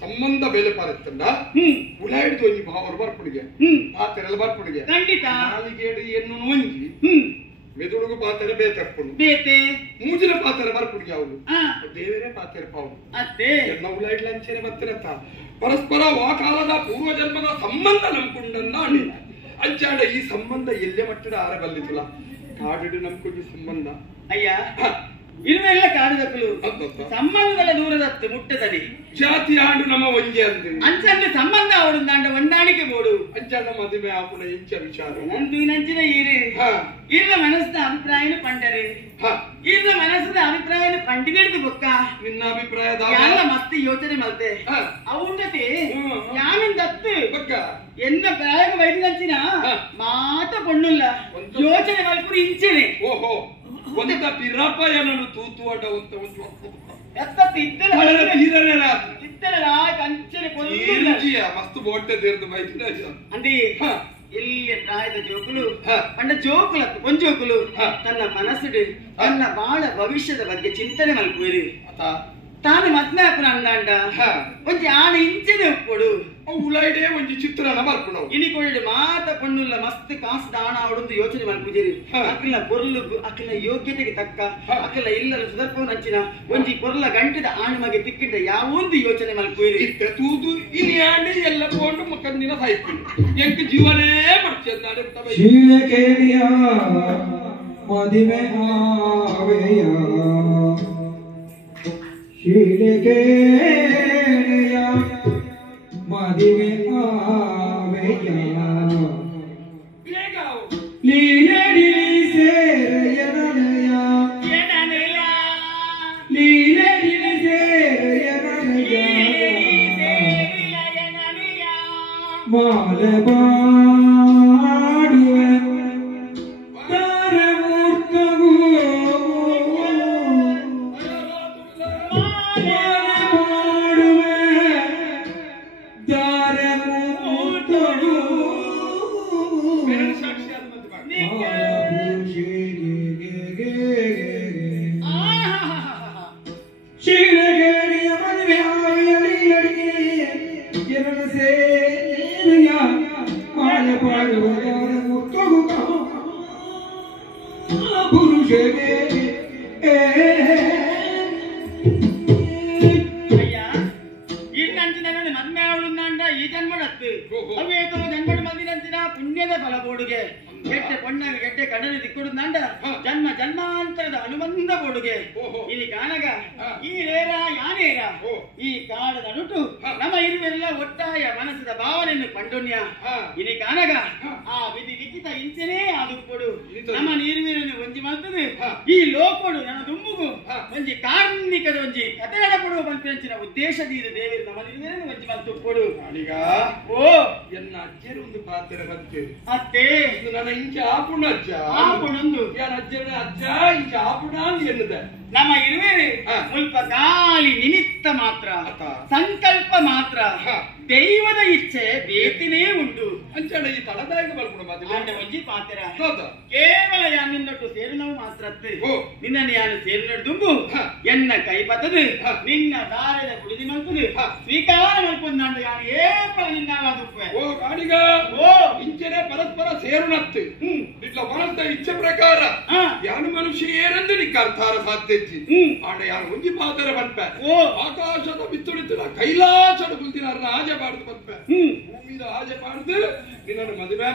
ಸಂಬಂಧ ಬೆಲೆ ಪಾರುತ್ತಂಡ ಉಲಾಯಿಡ್ದು ಒಂಜಿ ಭಾವರ ಬರ್ಪುಡಿಗೆ ಪಾತೆರೆಲ್ಲ ಬರ್ಪುಡಿಗೆ ಖಂಡಿತ ನಾಲಿಗೇಡು ಎನ್ನು ಒಂಜಿ ಮೆದುಳುಗು ಪಾತೆರೆ ಬೇತರ್ಪುಡು ಬೇತೆ ಮೂಜಿನ ಪಾತೆರೆ ಬರ್ಪುಡಿಗೆ ಅವಳು ದೇವರೇ ಪಾತೆರೆ ಪಾವು ಅತ್ತೆ ಎನ್ನ ಉಲಾಯಿಡ್ಲ ಅಂಚೆನೆ ಬತ್ತಿರತ್ತ ಪರಸ್ಪರ ವಾಕಾಲದ ಪೂರ್ವ ಜನ್ಮದ ಸಂಬಂಧ ನಂಬುಂಡಂದ ಅಣ್ಣಿನ ಅಂಚಾಡ ಈ ಸಂಬಂಧ ಎಲ್ಲೆ ಮಟ್ಟದ ಆರಬಲ್ಲಿತುಲ ಕಾಡಿಡು ನಂಬ್ಕೊಂಡಿ ಸಂಬಂಧ ಅಯ್ಯ ಇರುವೆಲ್ಲ ಕಾಡುದಕ್ಕಲು ಸಂಬಂಧಗಳ ದೂರದತ್ತು ಮುಟ್ಟದಲ್ಲಿ ಜಾತಿ ಆಂಡು ನಮ್ಮ ಒಂಜೆ ಅಂದೆ ಅಂಚಂದು ಸಂಬಂಧ ಅವಳು ದಾಂಡ ಹೊಂದಾಣಿಕೆ ಬೋಡು ಅಂಚಂಡ ಮದುವೆ ಆಪುಣ ಇಂಚ ವಿಚಾರ ನಂದು ನಂಚಿನ ಈರು ಇರ್ಲ ಮನಸ್ಸಿನ ಅಭಿಪ್ರಾಯನ ಪಂಡರೆ ಇರ್ಲ ಮನಸ್ಸಿನ ಅಭಿಪ್ರಾಯನ ಪಂಡಿಗೆಡ್ದು ಬೊಕ್ಕ ನಿನ್ನ ಅಭಿಪ್ರಾಯದ ಎಲ್ಲ ಮಸ್ತ್ ಯೋಚನೆ ಮಲ್ತೆ ಅವನತೆ ಯಾನಂದತ್ತು ಬೊಕ್ಕ ಎನ್ನ ಪ್ರಾಯ ವೈದ್ಯಂಚಿನ ಮಾತ ಪೊಣ್ಣುಲ್ಲ ಯೋಚನೆ ಮಲ್ಪುರು ಇಂಚನೆ ಓಹೋ ಒಂದ ಪಿರಪ್ಪ ಏನನ್ನು ತೂತುವಾಡ ಅಂತ ಒಂದು ಮಸ್ತ್ ಬೋಟೆ ದೇರ್ದು ಬೈತಿನ ಅಂದಿ ಇಲ್ಲಿ ಪ್ರಾಯದ ಜೋಕುಲು ಅಂಡ ಜೋಕುಲತ್ತು ಕೊಂಜೋಕುಲು ತನ್ನ ಮನಸ್ಸುಡು ತನ್ನ ಬಾಳ ಭವಿಷ್ಯದ ಬಗ್ಗೆ ಚಿಂತನೆ ಮಲ್ಪುರಿ ತಾನು ಮದ್ನ ಹಾಪುನ ಅಂದಾಂಡ ಒಂಜಿ ಆಣ ಇಂಚನೆ ಒಪ್ಪೊಡು ಉಲಾಯ್ಡೆ ಒಂಜಿ ಚಿತ್ರಣ ಮಲ್ಪುಣವು ಇನಿಕೊಳ್ಡು ಮಾತ ಪಣ್ಣುಲ್ಲ ಮಸ್ತ್ ಕಾಸು ದಾಣ ಅವಡೊಂದು ಯೋಚನೆ ಮಲ್ಪುಜಿರಿ ಅಕ್ಲ ಪೊರ್ಲು ಅಕ್ಲ ಯೋಗ್ಯತೆಗೆ ತಕ್ಕ ಅಕ್ಲ ಇಲ್ಲದ ಸುದರ್ಪವನ ಹಂಚಿನ ಒಂಜಿ ಪೊರ್ಲ ಗಂಟೆದ ಆಣಮಗೆ ತಿಕ್ಕಿಟ್ಟ ಯಾವೊಂದು ಯೋಚನೆ ಮಲ್ಪುರಿ ತೂದು ಇಲ್ಲಿ ಆಣೆ ಎಲ್ಲ ಕೊಂಡು ಮಕ್ಕಂದಿನ ಸಾಯ್ತೀನಿ ಎಂಕ ಜೀವನೇ ಮಾಡ್ತಿದ್ದಾನೆ ಮದಿಮೆ ಆವೆಯ ಶೀಲೆಗೆಯ ಮದಿಮೆ ಆವೆಯ ಲೀಲಡಿ ಸೇರಯನಯ ಲೀಲಡಿ ಸೇರಯನಯ ಮಾಲಬಾಡುವೆ ತಾರಮೂರ್ತಗೂ ಈ ಜನ್ಮಡತ್ತು ಅವೇತೋ ಜನ್ಮಡ ಮಲ್ದಿನಂಚಿನ ಪುಣ್ಯದ ಫಲ ಬೋಡುಗೆ ಗೆಡ್ಡೆ ಪೊಣ್ಣಗ ಗೆಡ್ಡೆ ಕಡಲ ದಿಕ್ಕುಡು ನಂಡ ಜನ್ಮ ಜನ್ಮಾಂತರದ ಅನುಬಂಧ ಬೋಡುಗೆ ಇಲ್ಲಿ ಕಾನಗ ಈ ರೇರ ಯಾನೇರ ಈ ಕಾಡದ ಅನುಟು ನಮ್ಮ ಇರುವೆಲ್ಲ ಒಟ್ಟಾಯ ಮನಸ್ಸದ ಭಾವನೆಯನ್ನು ಪಂಡುಣ್ಯ ಇಲ್ಲಿ ಕಾನಗ ಆ ವಿಧಿ ಲಿಖಿತ ಇಂಚನೇ ಆದುಕೊಡು ನಮ್ಮ ನೀರುವೀರನ್ನು ಒಂಜಿ ಮಲ್ತದು ಈ ಲೋಕೊಡು ನನ್ನ ದುಮ್ಮುಗು ಒಂಜಿ ಕಾರ್ಮಿಕದ ಒಂಜಿ ಕತೆ ನಡಪಡುವ ಪಂಪಿನ ಉದ್ದೇಶದೀರ ದೇವರು ನಮ್ಮ ನೀರುವೀರನ್ನು ಒಂಜಿ ಮಲ್ತುಕೊಡು ಓ ಎನ್ನ ಅಜ್ಜರು ಒಂದು ಪಾತ್ರ ಬಂತು ಅತ್ತೆ ನನ್ನ ಇಂಚ ಆಪುಣ ಅಜ್ಜ ಆಪುಣಂದು ಯಾರ ಅಜ್ಜನ ಅಜ್ಜ ಇಂಚ ಆಪುಣ ಎನ್ನದ ನಮ್ಮ ಇರುವೇರೆ ಸ್ವಲ್ಪ ಗಾಳಿ ನಿಮಿತ್ತ ಮಾತ್ರ ಸಂಕಲ್ಪ ಮಾತ್ರ ದೈವದ ಇಚ್ಛೆ ಬೇತಿನೇ ಉಂಟು ಅಂಚಡ ಈ ತಳದಾಗ ಬಲ್ಪುಣ ಮಾತ್ರ ಒಂಜಿ ಪಾತ್ರ ಕೇವಲ ಯಾನಿಂದೊಟ್ಟು ಸೇರಿನವು ಮಾತ್ರ ನಿನ್ನ ಯಾನು ಸೇರಿನ ದುಂಬು ಎನ್ನ ಕೈ ಪತದು ನಿನ್ನ ದಾರದ ಕುಡಿದಿ ಮಲ್ಪುದು ಸ್ವೀಕಾರ ಮಲ್ಪುದು ನಾನು ಯಾರು ಏಪಲ ನಿನ್ನ ದುಪ್ಪೆ ಓ ಕಾಣಿಗ ಓ ಇಂಚನೆ ಪರಸ್ಪರ ಸೇರುನತ್ತು ಇಟ್ಲ ಮನಸ್ಸ ಇಚ್ಛೆ ಪ್ರಕಾರ ಯಾನು ಮನುಷ್ಯ ಏನೆಂದು ನಿಕ್ಕ ಅರ್ಥಾರ ಸಾಧ್ಯ ಆಡ ಯಾರು ಒಂಜಿ ಪಾತ್ರ ಬಂಪ ಓ ಆಕಾಶದ ಬಿತ್ತುಡಿತಿನ ಕೈಲಾಸದ ಕುಲ್ತಿನ ಆಜೆ ಪಾಡ್ದು ಬಂಪ ಭೂಮಿದ ಆಜೆ ಪಾಡ್ದು ನಿನ್ನನ್ನು ಮದುವೆ